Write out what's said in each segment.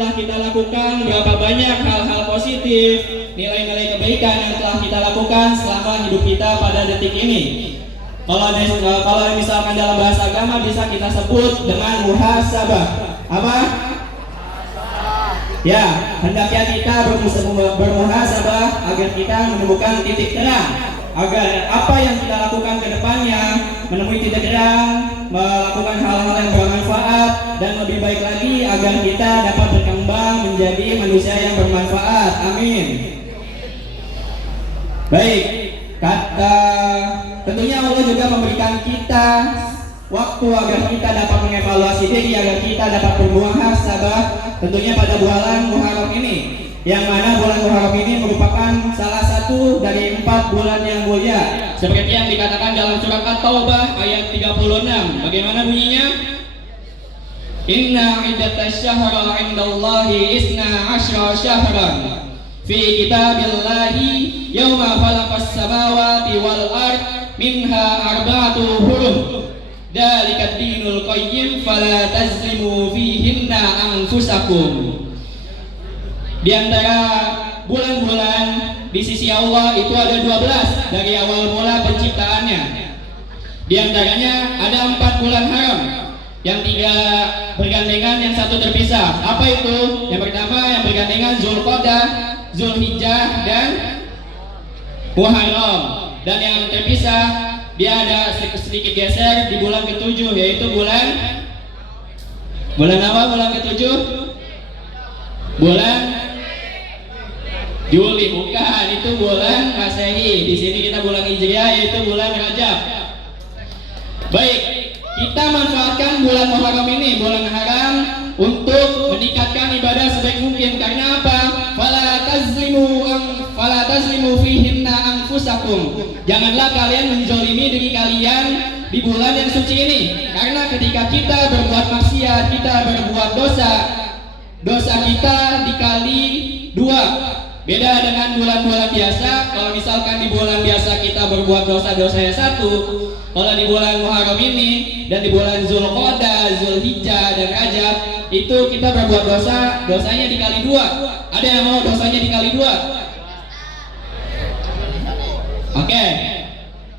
telah kita lakukan, berapa banyak hal-hal positif, nilai-nilai kebaikan yang telah kita lakukan selama hidup kita pada detik ini. Kalau misalkan dalam bahasa agama bisa kita sebut dengan muhasabah. Apa? Ya, hendaknya kita bermuhasabah agar kita menemukan titik terang, agar apa yang kita lakukan ke depannya menemui titik terang, melakukan hal-hal yang bermanfaat, dan lebih baik lagi agar kita dapat berkembang menjadi manusia yang bermanfaat. Amin. Baik, tentunya Allah juga memberikan kita waktu agar kita dapat mengevaluasi diri, agar kita dapat bermuhasabah tentunya pada bulan Muharram ini, yang mana bulan Muharram ini merupakan salah satu dari 4 bulan yang mulia, seperti yang dikatakan dalam surat At-Taubah ayat 36. Bagaimana bunyinya? Inna iddatash syahra 'indallahi isna asyra syahran fi kitabillahi yauma khalaqas samawati wal ard minha arba'atu hurum dzalika ad-dinul qayyim fala tazlimu fihinna anfusakum. Di antara bulan-bulan di sisi Allah itu ada 12 dari awal mula penciptaannya. Di antaranya ada 4 bulan haram, yang 3 bergandengan, yang 1 terpisah. Apa itu? Yang pertama yang bergandengan Zulqa'dah, Zulhijjah, dan Muharram. Dan yang terpisah dia ada sedikit geser di bulan ke-7, yaitu bulan apa? Bulan ke-7? Bulan Juli, bukan, itu bulan Masehi. Di sini kita bulan Hijriah, yaitu bulan Rajab. Baik, kita manfaatkan bulan Muharram ini, bulan haram, untuk meningkatkan ibadah sebaik mungkin. Karena apa? Fala tazlimu fihinna anfusakum. Janganlah kalian menzalimi diri kalian di bulan yang suci ini. Karena ketika kita berbuat maksiat, kita berbuat dosa, dosa kita dikali 2. Beda dengan bulan-bulan biasa. Kalau misalkan di bulan biasa kita berbuat dosa-dosanya 1, kalau di bulan Muharram ini dan di bulan Zulqa'dah, Zulhijjah, dan Rajab itu kita berbuat dosa, dosanya dikali 2. Ada yang mau dosanya dikali 2? Oke.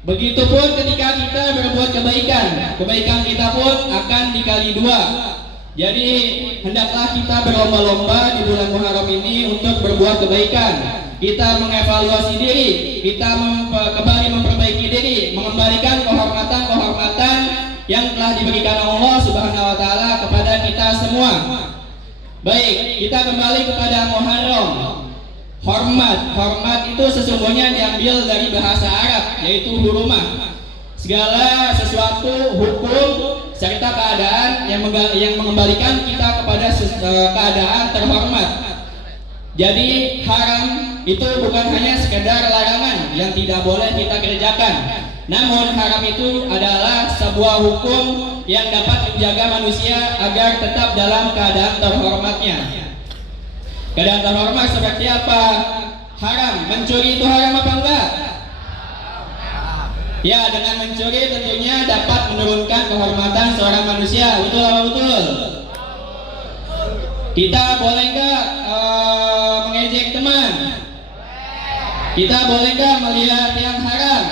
Begitupun ketika kita berbuat kebaikan, kebaikan kita pun akan dikali 2. Jadi hendaklah kita berlomba-lomba di bulan Muharram ini untuk berbuat kebaikan. Kita mengevaluasi diri, kita kembali memperbaiki diri, mengembalikan kehormatan-kehormatan yang telah diberikan Allah Subhanahu wa taala kepada kita semua. Baik, kita kembali kepada Muharram. Hormat itu sesungguhnya diambil dari bahasa Arab, yaitu hurumah. Segala sesuatu, hukum, serta keadaan yang mengembalikan kita kepada keadaan terhormat. Jadi haram itu bukan hanya sekedar larangan yang tidak boleh kita kerjakan, namun haram itu adalah sebuah hukum yang dapat menjaga manusia agar tetap dalam keadaan terhormatnya. Keadaan terhormat seperti apa? Haram. Mencuri itu haram apa enggak? Ya, dengan mencuri tentunya dapat menurunkan kehormatan seorang manusia. Betul apa betul? Kita boleh nggak mengejek teman? Kita boleh nggak melihat yang haram?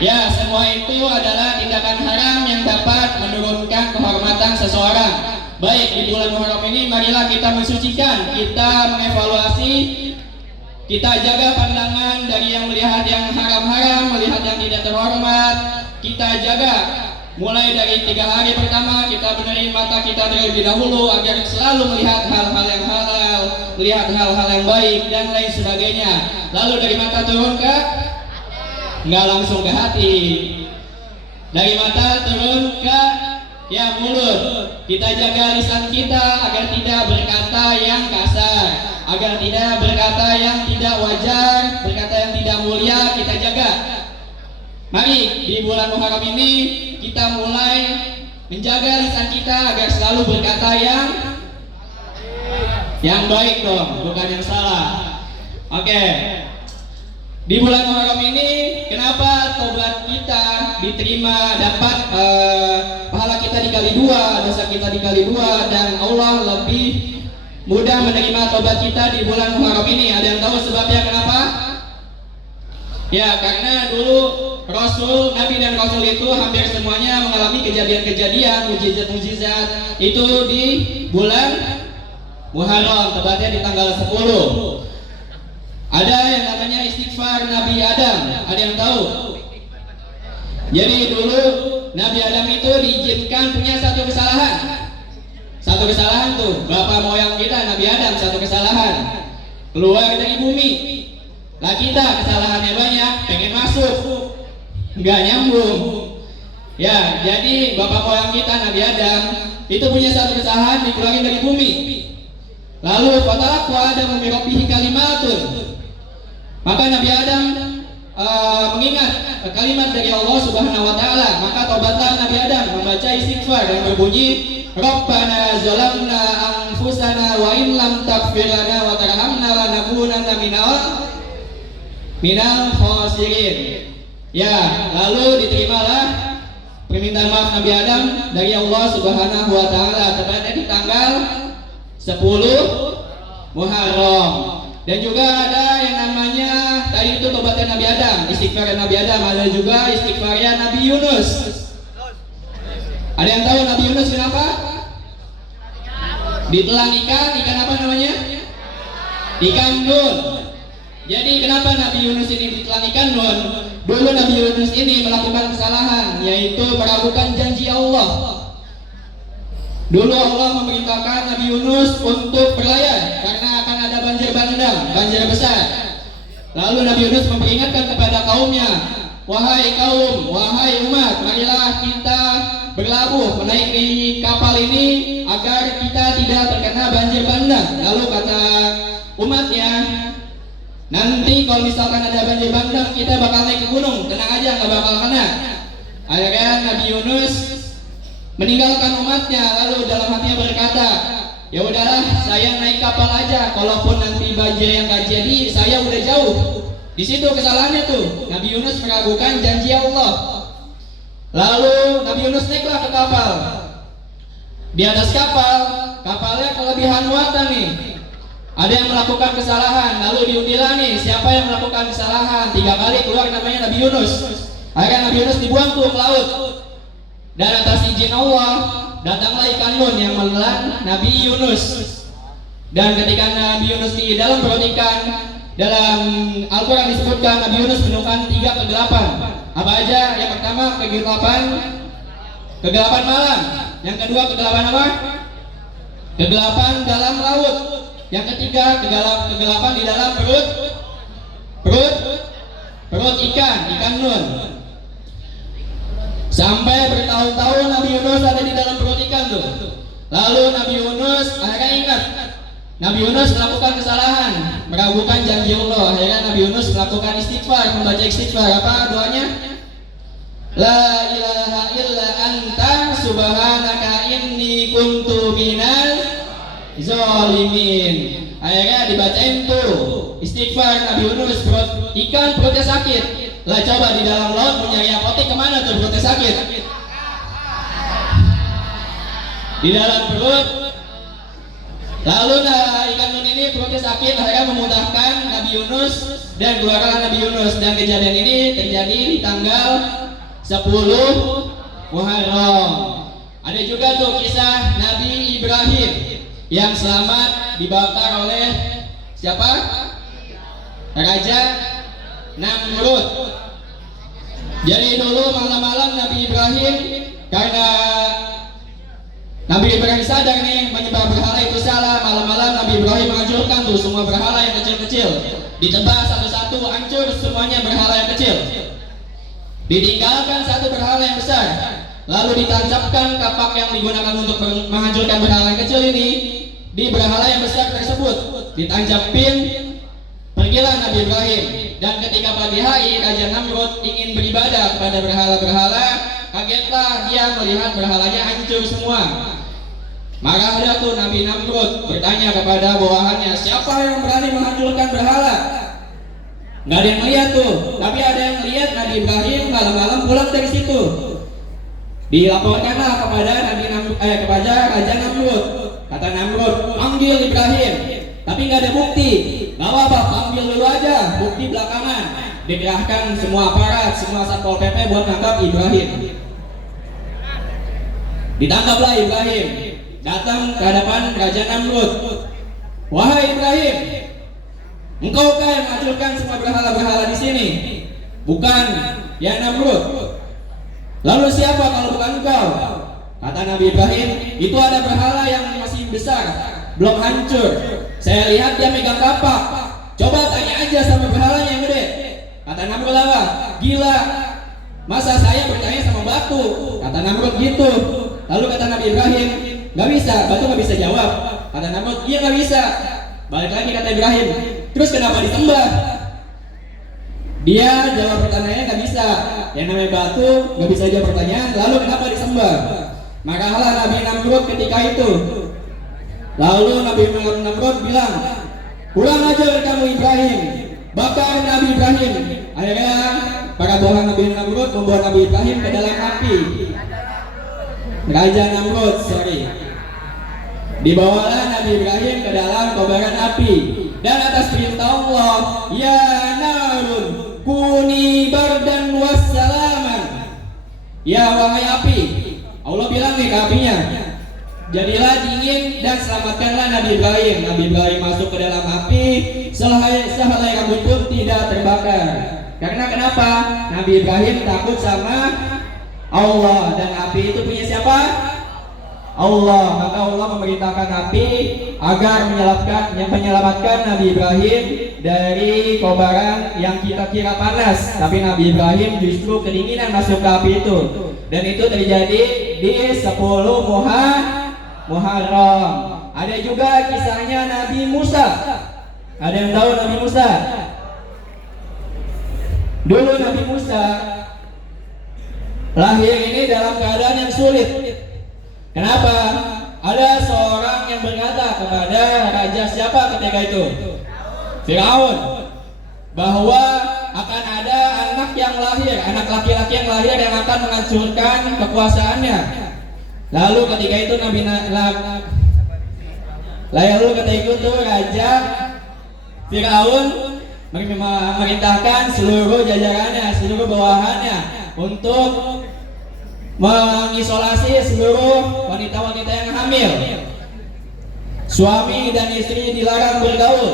Ya, semua itu adalah tindakan haram yang dapat menurunkan kehormatan seseorang. Baik, di bulan Muharram ini marilah kita mensucikan, kita mengevaluasi, kita jaga pandangan dari yang melihat yang haram-haram, melihat yang tidak terhormat. Kita jaga mulai dari 3 hari pertama, kita benerin mata kita terlebih dahulu agar selalu melihat hal-hal yang halal, melihat hal-hal yang baik dan lain sebagainya. Lalu dari mata turun ke, nggak langsung ke hati. Dari mata turun ke mulut. Kita jaga lisan kita agar tidak berkata yang kasar, agar tidak berkata yang tidak wajar, berkata yang tidak mulia. Kita jaga. Mari di bulan Muharram ini kita mulai menjaga lisan kita agar selalu berkata yang baik dong, bukan yang salah. Oke. Di bulan Muharram ini kenapa tobat kita diterima, dapat pahala kita dikali 2, dosa kita dikali 2, dan Allah lebih mudah menerima tobat kita di bulan Muharram ini. Ada yang tahu sebabnya kenapa? Ya, karena dulu Rasul, Nabi dan Rasul itu hampir semuanya mengalami kejadian-kejadian, mujizat-mujizat itu di bulan Muharram, tepatnya di tanggal 10. Ada yang namanya istighfar Nabi Adam. Ada yang tahu? Jadi dulu Nabi Adam itu diizinkan punya satu kesalahan. Satu kesalahan tuh, bapak moyang kita Nabi Adam satu kesalahan, keluar dari bumi. Lah kita kesalahannya banyak, pengen masuk, nggak nyambung. Ya, jadi bapak moyang kita Nabi Adam itu punya satu kesalahan, dikeluarin dari bumi. Lalu fataqwa Adam min rabbih kalimatun. Maka Nabi Adam mengingat kalimat dari Allah Subhanahu wa taala, maka tobatlah Nabi Adam membaca istighfar dan berbunyi Rabbana zalamna anfusana wa in lam taghfir lana wa tarhamna lanakunanna minal khasirin. Ya, lalu diterimalah permintaan maaf Nabi Adam dari Allah Subhanahu wa taala, tepatnya di tanggal 10 Muharram. Dan juga ada yang namanya tadi itu tobatnya Nabi Adam, istighfar Nabi Adam, ada juga istighfarnya Nabi Yunus. Ada yang tahu Nabi Yunus kenapa? Ditelan ikan apa namanya? Ikan nun. Jadi kenapa Nabi Yunus ini ditelan ikan nun? Dulu Nabi Yunus ini melakukan kesalahan, yaitu meragukan janji Allah. Dulu Allah memerintahkan Nabi Yunus untuk berlayar karena akan ada banjir bandang, banjir besar. Lalu Nabi Yunus memperingatkan kepada kaumnya, wahai kaum, wahai umat, marilah kita berlabuh menaiki kapal ini agar kita tidak terkena banjir bandang. Lalu kata umatnya, nanti kalau misalkan ada banjir bandang kita bakal naik ke gunung, tenang aja nggak bakal kena. Akhirnya Nabi Yunus meninggalkan umatnya, lalu dalam hatinya berkata, ya udahlah saya naik kapal aja, kalaupun nanti banjir yang gak jadi saya udah jauh. Di situ kesalahannya tuh, Nabi Yunus meragukan janji Allah. Lalu Nabi Yunus naiklah ke kapal. Di atas kapal, kapalnya kelebihan muatan nih. Ada yang melakukan kesalahan, lalu diundilah nih siapa yang melakukan kesalahan. 3 kali keluar namanya Nabi Yunus. Akhirnya Nabi Yunus dibuang tuh ke laut. Dan atas izin Allah datanglah ikan nun yang menelan Nabi Yunus. Dan ketika Nabi Yunus di dalam perut ikan, dalam Al-Quran disebutkan Nabi Yunus menemukan 3 kegelapan. Apa aja? Yang pertama kegelapan malam. Yang kedua kegelapan apa? Kegelapan dalam laut. Yang ketiga kegelapan di dalam perut ikan nun. Sampai bertahun-tahun Nabi Yunus ada di dalam perut ikan tuh. Lalu Nabi Yunus akhirnya ingat, Nabi Yunus melakukan kesalahan, meragukan janji Allah. Akhirnya Nabi Yunus melakukan istighfar, membaca istighfar. Apa doanya? La ilaha illa anta subhanaka inni kuntu minal zalimin. Akhirnya dibacain tuh istighfar Nabi Yunus, perut ikan perutnya sakit. Lah coba di dalam laut mau nyari apotek kemana tuh perutnya sakit? Di dalam perut. Lalu ikan nun ini perutnya sakit, akhirnya memudahkan Nabi Yunus dan keluarlah Nabi Yunus. Dan kejadian ini terjadi di tanggal 10 Muharram. Ada juga tuh kisah Nabi Ibrahim yang selamat dibakar oleh siapa? Raja Namrud. Jadi dulu malam-malam Nabi Ibrahim, karena Nabi Ibrahim sadar nih menyembah berhala itu salah. Malam-malam Nabi Ibrahim menghancurkan tuh semua berhala yang kecil-kecil, ditebas satu-satu, hancur semuanya berhala yang kecil. Ditinggalkan satu berhala yang besar, lalu ditancapkan kapak yang digunakan untuk menghancurkan berhala yang kecil ini di berhala yang besar tersebut. Ditancapin, pergilah Nabi Ibrahim. Dan ketika pagi hari Raja Namrud ingin beribadah kepada berhala-berhala, kagetlah dia melihat berhalanya hancur semua. Marahlah tuh Nabi Namrud, bertanya kepada bawahannya, siapa yang berani menghancurkan berhala? Nggak ada yang lihat tuh, tapi ada yang lihat Nabi Ibrahim malam-malam pulang dari situ. Dilaporkanlah kepada kepada Raja Namrud. Kata Namrud, panggil Ibrahim. Tapi nggak ada bukti. Nggak apa-apa, panggil dulu aja. Bukti belakangan. Dikerahkan semua aparat, semua Satpol PP buat nangkap Ibrahim. Ditangkaplah Ibrahim. Datang ke hadapan Raja Namrud. Wahai Ibrahim, engkaukah yang menghancurkan semua berhala-berhala di sini? Bukan, ya Namrud. Lalu siapa kalau bukan engkau? Kata Nabi Ibrahim, itu ada berhala yang masih besar, belum hancur. Saya lihat dia megang kapak. Coba tanya aja sama berhalanya yang gede. Kata Namrud, apa? Gila, masa saya percaya sama batu? Kata Namrud gitu. Lalu kata Nabi Ibrahim, gak bisa, batu gak bisa jawab. Kata Namrud, iya gak bisa. Balik lagi kata Ibrahim, terus kenapa disembah? Dia jawab pertanyaannya gak bisa. Yang namanya batu gak bisa jawab pertanyaan, lalu kenapa disembah? Marahlah Nabi Namrud ketika itu. Lalu Nabi Namrud bilang, kurang ajar kamu Ibrahim, bakar Nabi Ibrahim. Akhirnya para bawahan Nabi Namrud membawa Nabi Ibrahim ke dalam api. Raja Namrud, dibawalah Nabi Ibrahim ke dalam kobaran api. Dan atas perintah Allah, ya narun kuni bardan wassalaman. Ya wahai api, Allah bilang nih ke apinya, jadilah dingin dan selamatkanlah Nabi Ibrahim. Nabi Ibrahim masuk ke dalam api, sehelai rambut pun tidak terbakar. Karena kenapa? Nabi Ibrahim takut sama Allah, dan api itu punya siapa? Allah. Maka Allah memerintahkan api agar menyelamatkan Nabi Ibrahim dari kobaran yang kita kira panas, tapi Nabi Ibrahim justru kedinginan masuk ke api itu. Dan itu terjadi di 10 Muharram. Ada juga kisahnya Nabi Musa. Ada yang tahu Nabi Musa? Dulu Nabi Musa lahir ini dalam keadaan yang sulit. Kenapa? Ada seorang yang berkata kepada raja siapa ketika itu? Firaun, bahwa akan ada anak yang lahir, anak laki-laki yang lahir yang akan menghancurkan kekuasaannya. Lalu ketika itu lalu ketika itu Raja Firaun memerintahkan seluruh jajarannya, seluruh bawahannya untuk mengisolasi seluruh wanita-wanita yang hamil. Suami dan istri dilarang bergaul.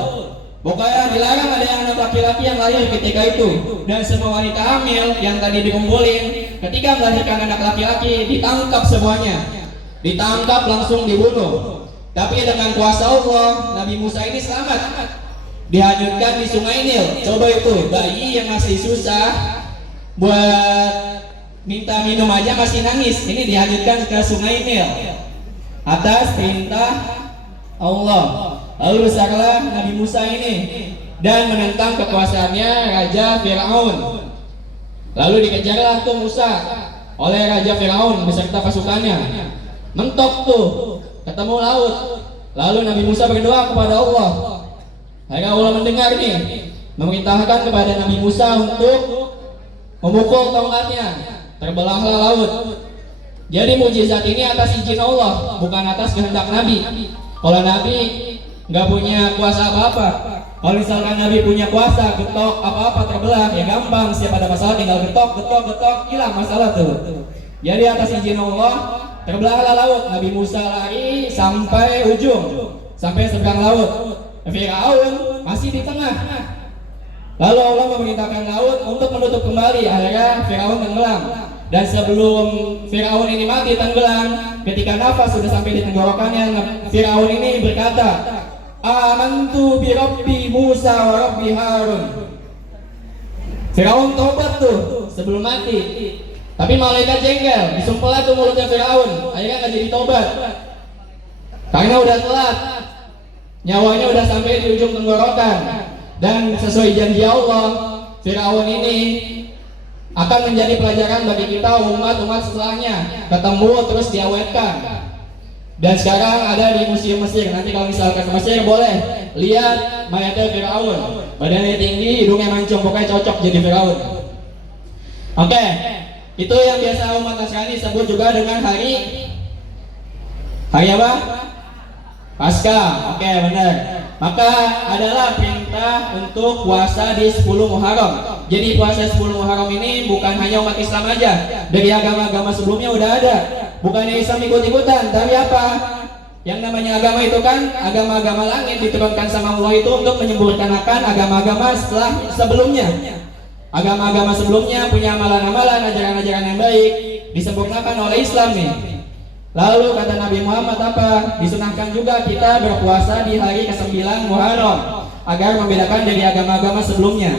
Pokoknya dilarang ada yang anak laki-laki yang lahir ketika itu. Dan semua wanita hamil yang tadi dikumpulin, ketika melahirkan anak laki-laki, ditangkap semuanya. Ditangkap langsung dibunuh. Tapi dengan kuasa Allah, Nabi Musa ini selamat. Dihanyutkan di Sungai Nil. Coba itu, bayi yang masih susah buat minta minum aja masih nangis, ini dihanyutkan ke Sungai Nil atas perintah Allah. Lalu besarlah Nabi Musa ini dan menentang kekuasaannya Raja Firaun. Lalu dikejarlah tuh Musa oleh Raja Firaun beserta pasukannya. Mentok tuh, ketemu laut. Lalu Nabi Musa berdoa kepada Allah. Akhirnya Allah mendengar nih, memerintahkan kepada Nabi Musa untuk memukul tongkatnya. Terbelahlah laut. Jadi mujizat ini atas izin Allah, bukan atas kehendak Nabi. Kalau Nabi nggak punya kuasa apa-apa, kalau misalkan Nabi punya kuasa, getok apa-apa terbelah, ya gampang. Siapa ada masalah tinggal getok, hilang masalah tuh. Jadi atas izin Allah, terbelahlah laut. Nabi Musa lari sampai ujung, sampai seberang laut. Firaun masih di tengah. Lalu Allah memerintahkan laut untuk menutup kembali. Akhirnya Firaun tenggelam. Dan sebelum Firaun ini mati tenggelam, ketika nafas sudah sampai di tenggorokannya, Firaun ini berkata, amantu bi Rabbi Musa wa Rabbi Harun. Firaun tobat tuh sebelum mati. Tapi malaikat jengkel, disumpel tuh mulutnya Firaun. Akhirnya nggak jadi tobat. Karena udah telat. Nyawanya udah sampai di ujung tenggorokan. Dan sesuai janji Allah, Firaun ini akan menjadi pelajaran bagi kita umat-umat setelahnya. Ketemu terus diawetkan. Dan sekarang ada di Museum Mesir. Nanti kalau misalkan ke Mesir boleh lihat mayatnya Firaun. Badannya tinggi, hidungnya mancung, pokoknya cocok jadi Firaun. Oke, itu yang biasa umat Nasrani sebut juga dengan hari apa? Pasca, oke benar. Maka adalah perintah untuk puasa di 10 Muharram. Jadi puasa 10 Muharram ini bukan hanya umat Islam aja. Dari agama-agama sebelumnya udah ada. Bukannya Islam ikut-ikutan, tapi apa? Yang namanya agama itu kan agama-agama langit diturunkan sama Allah itu untuk menyempurnakan agama-agama sebelumnya. Agama-agama sebelumnya punya amalan-amalan, ajaran-ajaran yang baik, disempurnakan oleh Islam nih. Lalu kata Nabi Muhammad apa? Disunahkan juga kita berpuasa di hari ke-9 Muharram agar membedakan dari agama-agama sebelumnya.